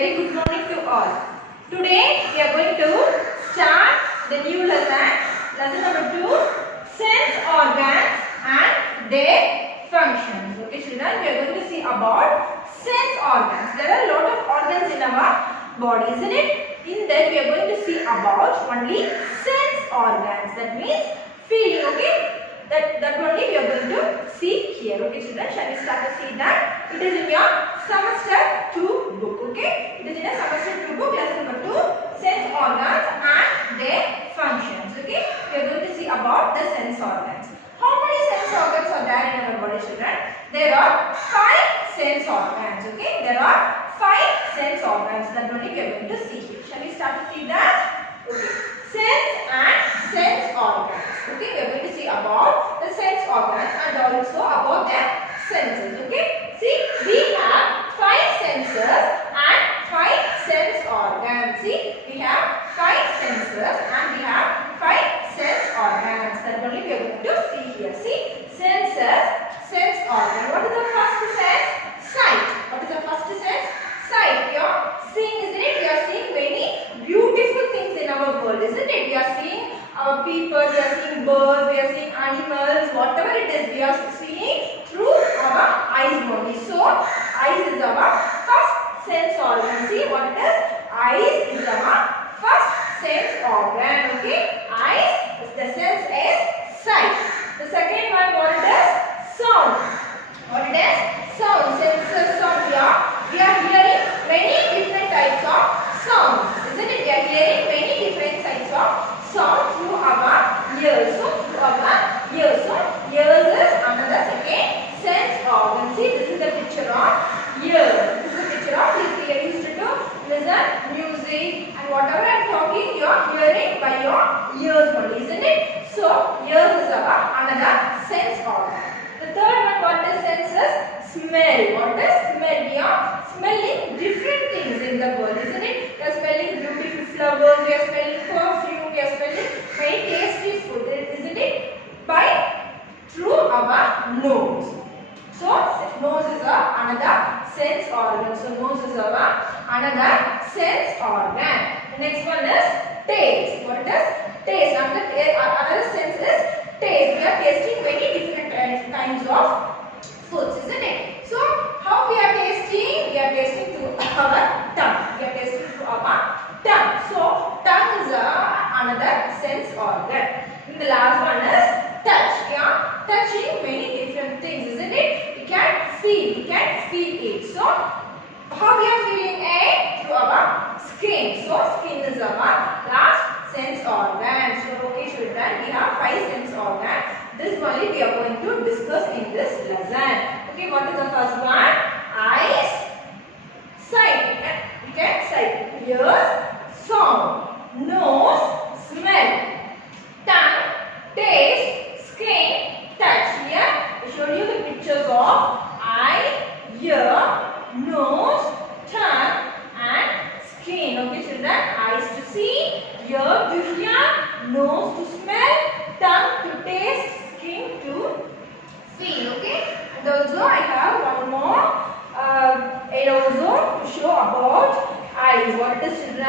very good morning to all. Today we are going to start the new lesson. Lesson number 2, sense organs and their functions. Okay children, we are going to see about sense organs. There are a lot of organs in our body, isn't it? In that we are going to see about only sense organs. That means feeling, okay? That only we are going to see here. Okay children, shall we start to see that? It is in your semester 2 book. Okay, it is in a semester 2 book, lesson number 2, sense organs and their functions. Okay, we are going to see about the sense organs. How many sense organs are there in our body children? There are 5 sense organs. Okay, there are 5 sense organs that only we are going to see. Shall we start to see that? Okay, sense and sense organs. Okay, we are going to see about the sense organs and also about their senses. Okay, see, we have 5 senses and 5 sense organs. See, we have 5 senses and we have 5 sense organs. That only we are going to see here. See, senses, sense organ. What is the first sense? Sight. What is the first sense? Sight. We are seeing, isn't it? We are seeing many beautiful things in our world, isn't it? We are seeing our people, we are seeing birds, we are seeing animals, whatever it is, we are seeing through our eyes only. So, eyes is our first sense organ. See what it is? Eyes is our first sense organ. Okay? Eyes, the sense is sight. The second one, what it is? Sound. What it is? Sound. Senses sound. We are hearing many different types of sounds, isn't it? We are hearing many different types of sound through our ears. So, through our ears. So, ears is another second sense organ. See, this is the picture of ears. This is the picture of this. We are used to listen music and whatever I am talking, you are hearing by your ears only, isn't it? So, ears is our another sense organ. The third one, what is sense is smell. What is smell? We are smelling different things in the world, isn't it? We are smelling beautiful flowers, we are smelling perfume, we are smelling very tasty food, isn't it? Through our nose. So, nose is another sense organ. So, nose is another sense organ. The next one is taste. What is taste? Another sense is taste. We are tasting very different kinds of foods, isn't it? So, how we are tasting? We are tasting through our tongue. We are tasting through our tongue. So, tongue is another sense organ. And the last one is touch. We are touching many different things, isn't it? We can feel it. So, how we are feeling it? Through our skin. So, skin is our last sense organ. So, okay children, we have 5 sense organs. This only we are going to discuss in this lesson. Okay, what is the first one? Eyes, sight. We can sight. Ears, sound. Nose, smell. Tongue, taste. Skin, touch. Here I showed you the pictures of eye, ear, nose, tongue and skin. Okay children, eyes to see, ear to hear, nose to smell, tongue to taste, skin to feel. Okay, and also I have one more also to show about eyes. What is children?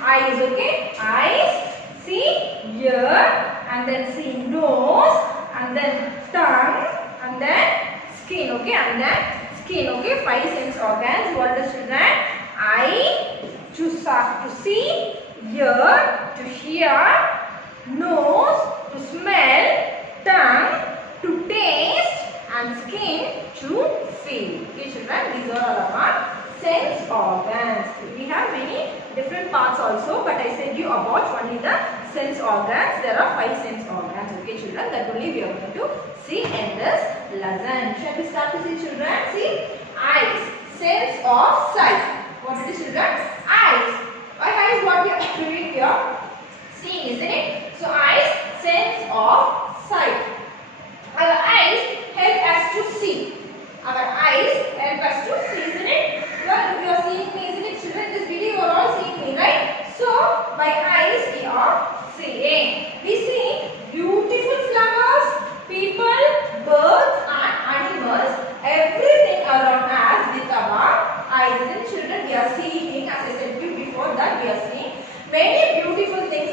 Eyes. Okay, eyes, see, ear, and then see nose, and then tongue, and then skin. Okay, and then skin. Okay, 5 sense organs. What is children? Eye to see, ear to hear, nose to smell, tongue to taste, and skin to feel. Okay children, these are all our sense organs. We have many different parts also, but I said you about only the sense organs. There are 5 sense organs. Okay children, that only we are going to see in this lesson. Shall we start to see children? See, eyes, sense of sight. What it is children? Eyes. Eyes, what we are doing here? Seeing, isn't it? So eyes, sense of sight. Our eyes help us to see. Our eyes help us to see, isn't it? You are seeing me, isn't it children? This video you are all seeing me, right? So, by eyes we are seeing. We see beautiful flowers, people, birds and animals, everything around us with our eyes. Isn't it children? We are seeing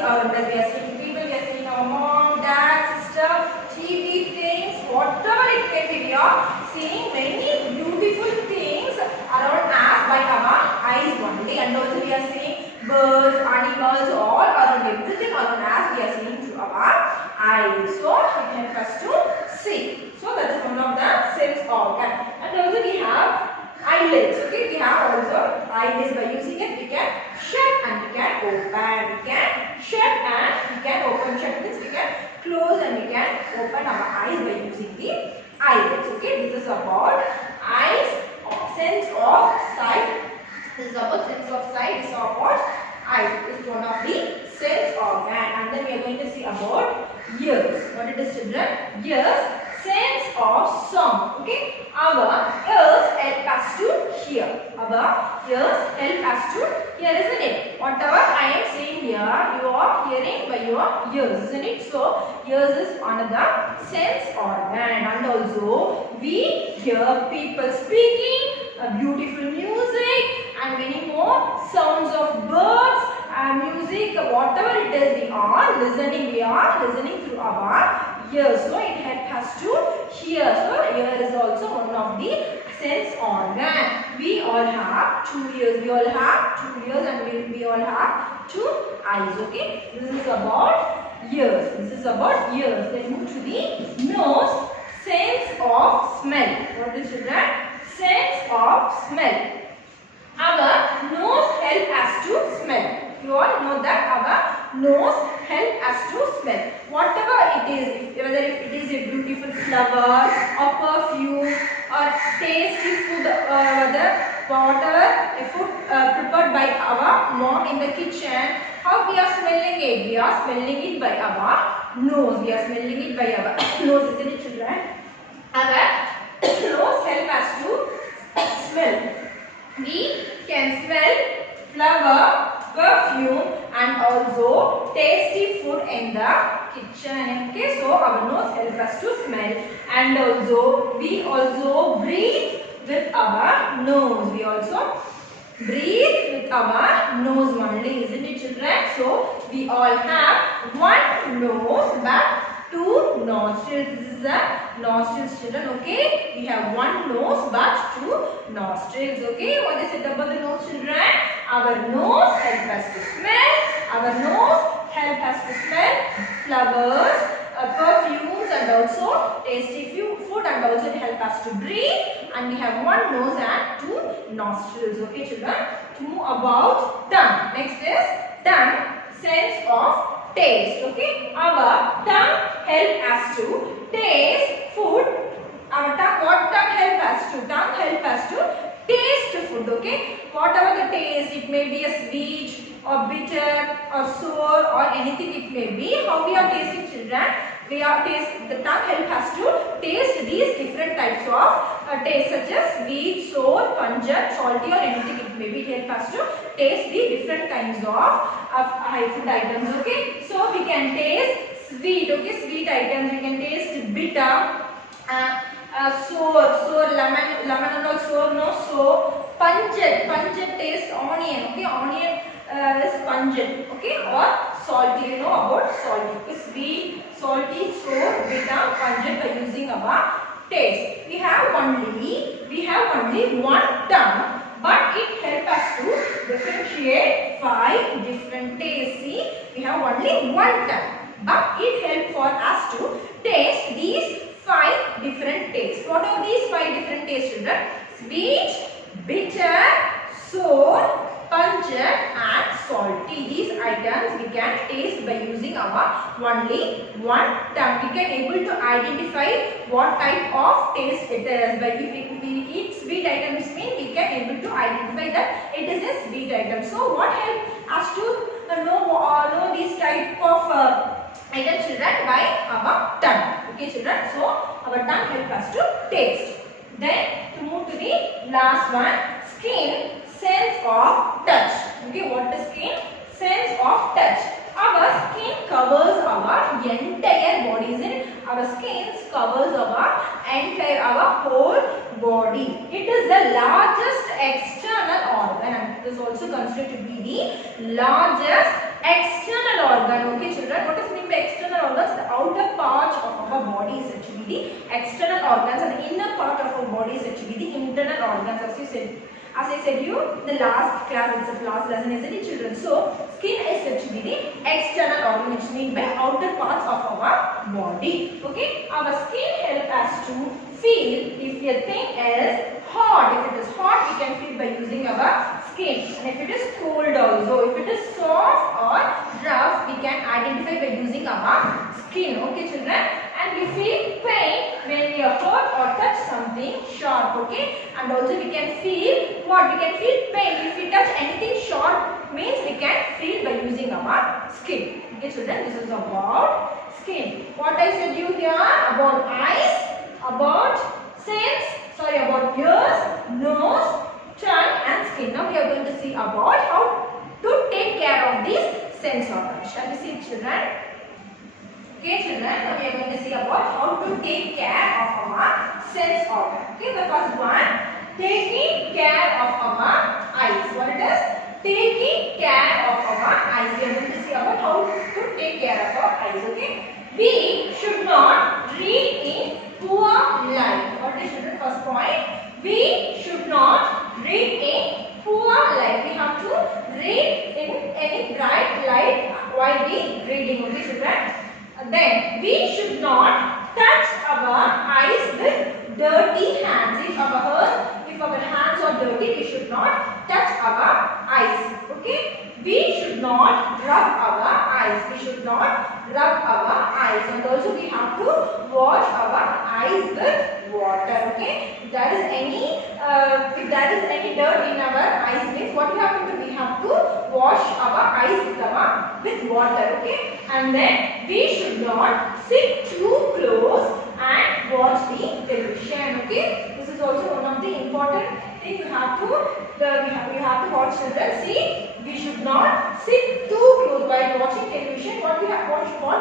our mother, we are seeing people, we are seeing our mom, dad, sister, TV, things, whatever it may be, we are seeing many beautiful things around us by our eyes only, and also we are seeing birds, animals, all around, everything around us we are seeing through our eyes. So it helps us to see. So that is one of the sense organ. And also we have eyelids. Okay, we have also eyelids. By using it, we can shut and we can open. We can shut and we can open. Shut means we can close and we can open our eyes by using the eyelids. Okay, this is about eyes, sense of sight. This is about sense of sight. This is about eyes. This is one of the sense organ. And then we are going to see about ears. What it is, children? Ears, sense of sound. Okay, our ears help us to hear. Our ears help us to hear, isn't it? Whatever I am saying here, you are hearing by your ears, isn't it? So ears is another sense organ, and also we hear people speaking, beautiful music, and many more sounds of birds, music, whatever it is, we are listening. We are listening through our ears. So it helps us to hear. So ear is also one of the sense organ. We all have 2 ears. We all have 2 ears, and we all have 2 eyes. Okay. This is about ears. This is about ears. Then move to the nose. Sense of smell. What is children? Sense of smell. Our nose helps us to smell. You all know that our nose helps us to smell. Whatever it is, whether it is a beautiful flower or perfume or tasty food, whatever a food prepared by our mom in the kitchen, how we are smelling it? We are smelling it by our nose. We are smelling it by our nose, isn't it, children? Our nose helps us to smell. We can smell flower, perfume, and also tasty food in the kitchen. Okay, so our nose helps us to smell, and also we also breathe with our nose. We also breathe with our nose only, isn't it, children? So we all have one nose but 2 nostrils. This is the nostrils, children. Okay, we have one nose but 2 nostrils. Okay, what is it about the nose, children? Our nose helps us to smell. Our nose helps us to smell flowers, perfumes, and also tasty food, and also it helps us to breathe. And we have one nose and 2 nostrils. Okay, children. To move about tongue. Next is tongue, sense of taste. Okay, our tongue helps us to taste food. Our tongue, what tongue helps us to? Tongue helps us to taste food. Okay, whatever the taste, it may be a sweet or bitter or sour or anything it may be. How we are tasting, children? We are the tongue helps us to taste these different types of taste, such as sweet, sour, pungent, salty, or anything it may be. It helps us to taste the different kinds of food items. Okay, so we can taste sweet. Okay, sweet items. We can taste bitter, sour, lemon and all sour, no, so pungent taste, onion. Okay, onion is pungent. Okay, or salty. You know about salty. Okay, sweet, salty, sour, bitter, pungent by using our taste. We have only one tongue, but it helps us to differentiate 5 different tastes. See, we have only one tongue, but it helps for us to taste these 5 different tastes. What are these 5 different tastes, children? Sweet, bitter, sour, pungent, and salty. These items we can taste by using our only one tongue. We can able to identify what type of taste it is. But if we eat sweet items, we can able to identify that it is a sweet item. So what helps us to know these type of items, children? By our tongue. Okay, children. So our tongue helps us to taste. Then to move to the last one, skin, sense of touch. Okay, what is skin? Sense of touch. Our skin covers our entire body, isn't it? Our skin covers our whole body. It is the largest external organ, and it is also considered to be the largest external organ. Okay, children, what is meant by external organs? The outer part of our body is actually the external organs, and the inner part of our body is actually the internal organs, as you said. As I said you, the last class, it's the last lesson, isn't it, children? So, skin is actually the external organ, which means by outer parts of our body. Okay, our skin helps us to feel if a thing is hot. If it is hot, we can feel by using our skin. And if it is cold also, if it is soft or rough, we can identify by using our skin. Okay, children? And we feel pain when we are hurt or touch something sharp. Okay, and also we can feel what? We can feel pain if we touch anything sharp, means we can feel by using our skin. Okay, children, this is about skin. What I said you here about eyes, about about ears, nose, tongue and skin. Now we are going to see about how to take care of these sense organs. Shall we see, children? Okay, children, now we are going to see about how to take care of our sense organ. Okay, the first one, taking care of our eyes. What it is? Taking care of our eyes. We are going to see about how to take care of our eyes. Okay, we should not read in poor light. What is the first point? We should not read in poor light. We have to read in any bright light while we reading. Okay, children. Then we should not touch our eyes with dirty hands. If our hands are dirty, we should not touch our eyes. Okay? We should not rub our eyes. We should not rub our eyes. And also we have to wash our eyes with water. Okay? If there is any dirt in our eyes, means what we have to do? We have to wash our eyes with water. Okay? And then we should not sit too close and watch the television. Okay? This is also one of the important things you have to watch, children. See, we should not sit too close while watching television. What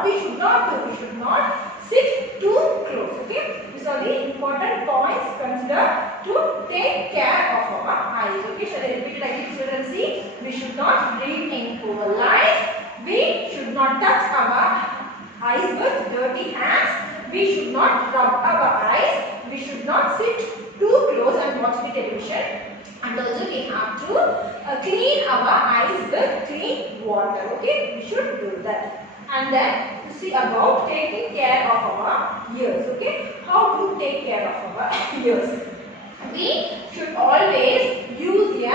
we should not do? We should not sit too close. Okay? These are the important points considered to take care of our eyes. Okay? Shall I repeat it again, children? See, we should not read in poor light. We should not touch our eyes with dirty hands. We should not rub our eyes. We should not sit too close and watch the television. And also we have to clean our eyes with clean water. Okay, we should do that. And then to see about taking care of our ears. Okay, how to take care of our ears? We should always use a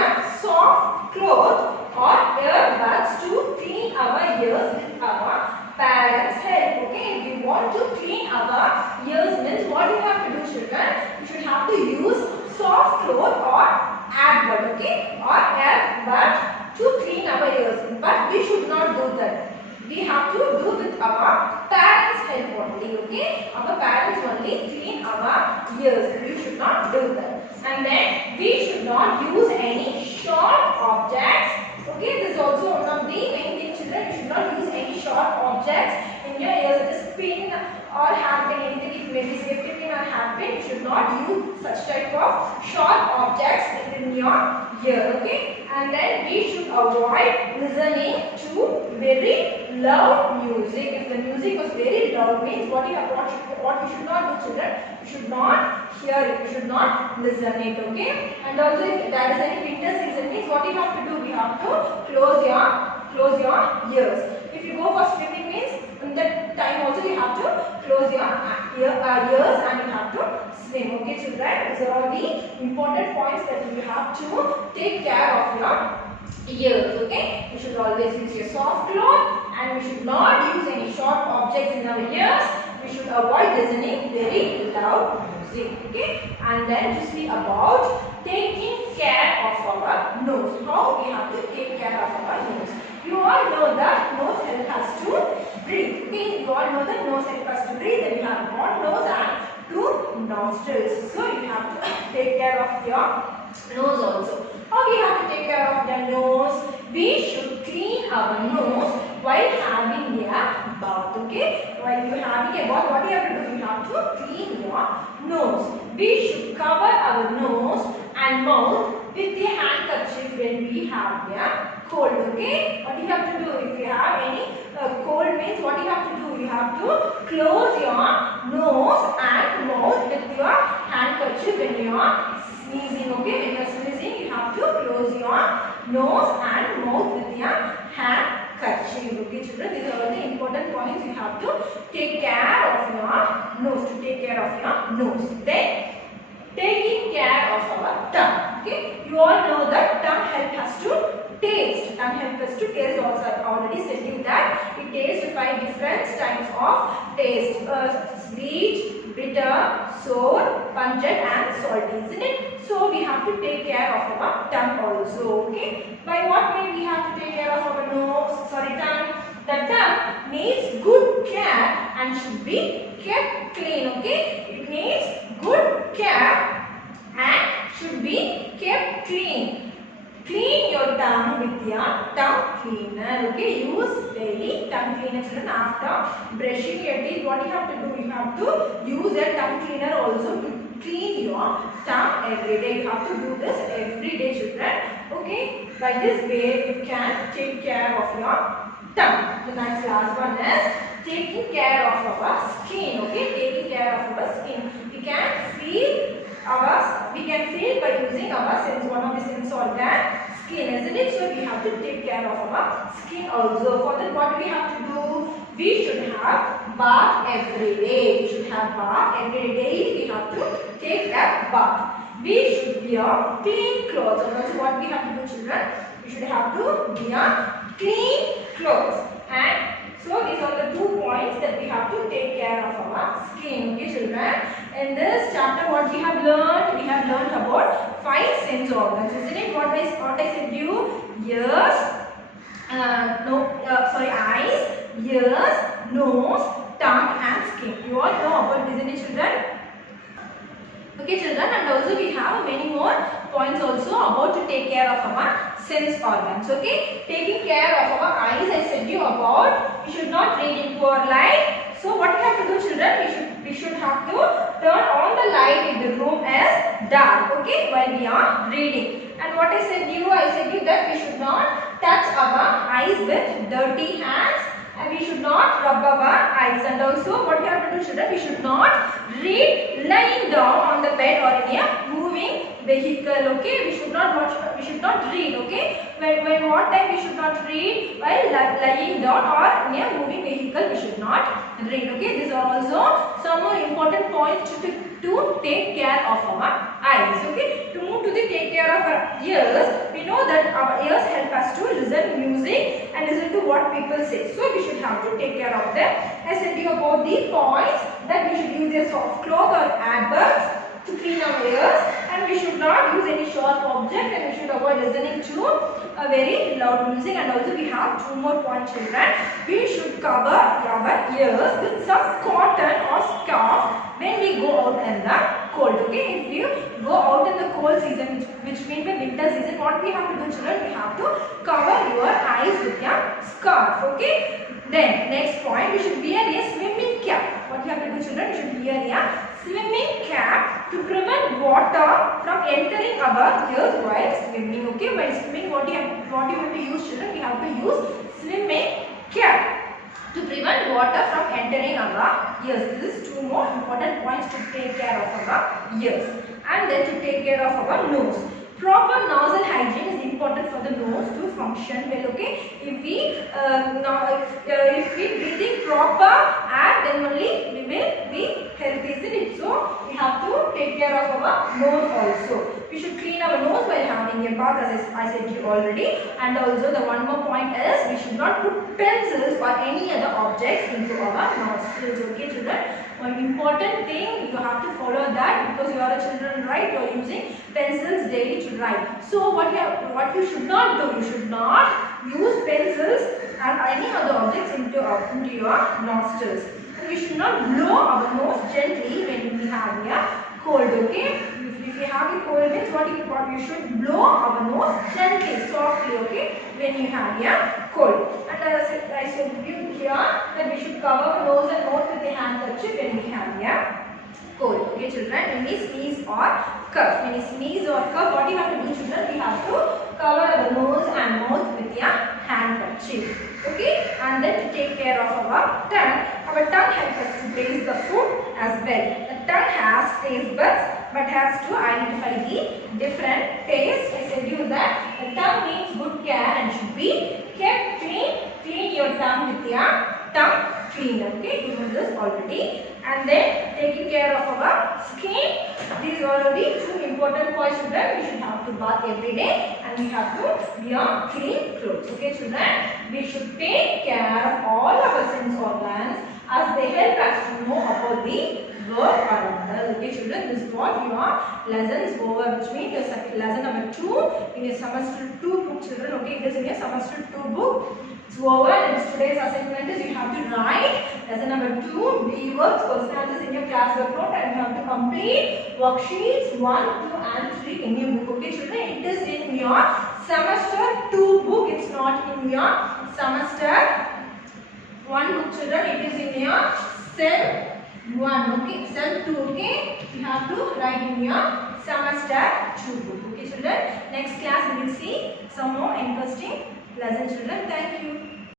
soft cloth or earbuds to clean our ears with our parents' help. Okay, if we want to clean our ears, means what you have to do, children? You should have to use soft cloth or earbud. Okay, or earbud to clean our ears. But we should not do that. We have to do with our parents' help only. Okay, our parents only clean our ears. We should not do that. And then we should not use any sharp objects. Okay, this is also one of the main things, children. You should not use any sharp objects in your ears. It is pin or hairpin, anything. It may be safety pin or hairpin. You should not use such type of sharp objects in your ear. Okay, and then we should avoid listening to very loud music. If the music was very loud, means what we should not do, children? We should not hear it. We should not listen it. Okay, and also if there is any winter season, means what you have to do? We have to close your ears. If you go for swimming, means in that time also you have to close your ears and you have to swim. Okay, children, these are all the important points that you have to take care of your ears. Okay, we should always use a soft cloth and we should not use any sharp objects in our ears. We should avoid listening very loud music. Okay, and then to see about taking care of our nose. How we have to take care of our nose. You all know that nose helps us to breathe. Okay, you all know that nose helps us to breathe. Then you have one nose and two nostrils. So you have to take care of your nose also. How we have to take care of the nose? We should clean our nose while having a bath. Okay, while you are having a bath, what you have to do? You have to clean your nose. We should cover our nose and mouth with the handkerchief when we have a cold. Okay, what you have to do if you have any cold means what you have to do, you have to close your nose and mouth with your handkerchief when you are sneezing. Okay, when you are sneezing you have to close your nose and mouth with your handkerchief. Okay children, these are all the important points. You have to take care of your nose, to take care of your nose. Then taking care of our tongue. Okay, you all know that tongue helps us to taste. Tongue helps us to taste also. I already said you that it tastes 5 different types of taste. Sweet, bitter, sour, pungent and salty, isn't it? So we have to take care of our tongue also. Okay, by what way we have to take care of our tongue? The tongue needs good care and should be kept clean. Okay, it needs good care and should be kept clean. Clean your tongue with your tongue cleaner. Okay, use daily tongue cleaner children. After brushing your teeth, what you have to do? You have to use a tongue cleaner also to clean your tongue every day. You have to do this every day children. Okay, by this way you can take care of your tongue. The next last one is taking care of our skin. Okay, taking care of our skin. We can feel by using our sense, one of the sense organ, skin, isn't it? So we have to take care of our skin also. For that, what we have to do? We should have bath every day. We should have bath every day. We have to take a bath. We should wear clean clothes. And also, what we have to do, children? We should have to wear clean clothes. And so these are the 2 points that we have to take care of our skin. Okay children, in this chapter what we have learned? We have learned about 5 sense organs, isn't it? What I said you? Ears, eyes, ears, nose, tongue and skin. You all know about this, isn't it children? Okay children, and also we have many more points also about to take care of our sense organs. Okay, taking care of our eyes, I said you about. We should not read in poor light. So what we have to do children? We should have to turn on the light if the room is dark. Okay, while we are reading. And what I said you that we should not touch our eyes with dirty hands. And we should not rub our eyes. And also what we have to do children? We should not read lying down on the bed or in a moving vehicle. Okay, we should not read. Okay, when what time we should not read? While lying down or in a moving vehicle we should not read. Okay, these are also some more important points to take care of our eyes. Okay, to move to the take care of our ears, we know that our ears help us to listen music and listen to what people say. So we should have to take care of them. I said you about the points that we should use a soft cloth or adbuds to clean our ears, and we should not use any sharp object, and we should avoid listening to a very loud music. And also we have 2 more points children. We should cover our ears with some cotton or scarf when we go out in the cold. Okay, if you go out in the cold season, which means the winter season, what we have to do children? We have to cover your eyes with your scarf. Okay, then next point, we should wear a swimming cap. What you have to do children? You should wear a swimming cap to prevent water from entering our ears while swimming. Okay, while swimming, what you have to use children? We have to use swimming cap to prevent water from entering our ears. This is 2 more important points to take care of our ears. And then to take care of our nose. Proper nostril hygiene is important for the nose to function well. Okay, if we breathing proper air, then only we will be healthy, isn't it? So we have to take care of our nose also. We should clean our nose while having a bath, as I said you already. And also the 1 more point is we should not put pencils or any other objects into our nostrils. Okay children, one important thing, you have to follow that, because you are a children, right? You are using pencils daily to write. So what you should not do, you should not use pencils and any other objects into your nostrils. And we should not blow our nose gently when we have a cold. Okay, if you have a cold means what you should blow our nose gently, softly. Okay, when you have a cold. And as I said here that we should cover our nose and mouth with a handkerchief when we have a cold. Okay, children. When we sneeze or cough, what you have to do, children? We have to cover the nose and mouth with your handkerchief. Okay, and then to take care of our tongue helps us to taste the food as well. The tongue has taste buds but has to identify the different taste. I said you that the tongue needs good care and should be kept clean. Clean your tongue with your tongue cleaner. Okay, you know this already. And then taking care of our skin. These are the two important points, children. We should have to bath every day and we have to wear clean clothes. Okay, children. We should take care of all our sense organs as they help us to know about the world around us. Okay, children. This is what your lesson is over, which means your lesson number 2 in your semester 2 book, children. Okay, it is in your semester 2 book. It's over, and today's assignment is you have to write lesson number 2, be words, personalities in your class work note, and you have to complete worksheets 1, 2 and 3 in your book. Okay, children, it is in your semester 2 book, it's not in your semester 1 book, children. It is in your sem 1, okay, sem 2, okay. You have to write in your semester 2 book. Okay, children. Next class we will see some more interesting lesson, children. Thank you.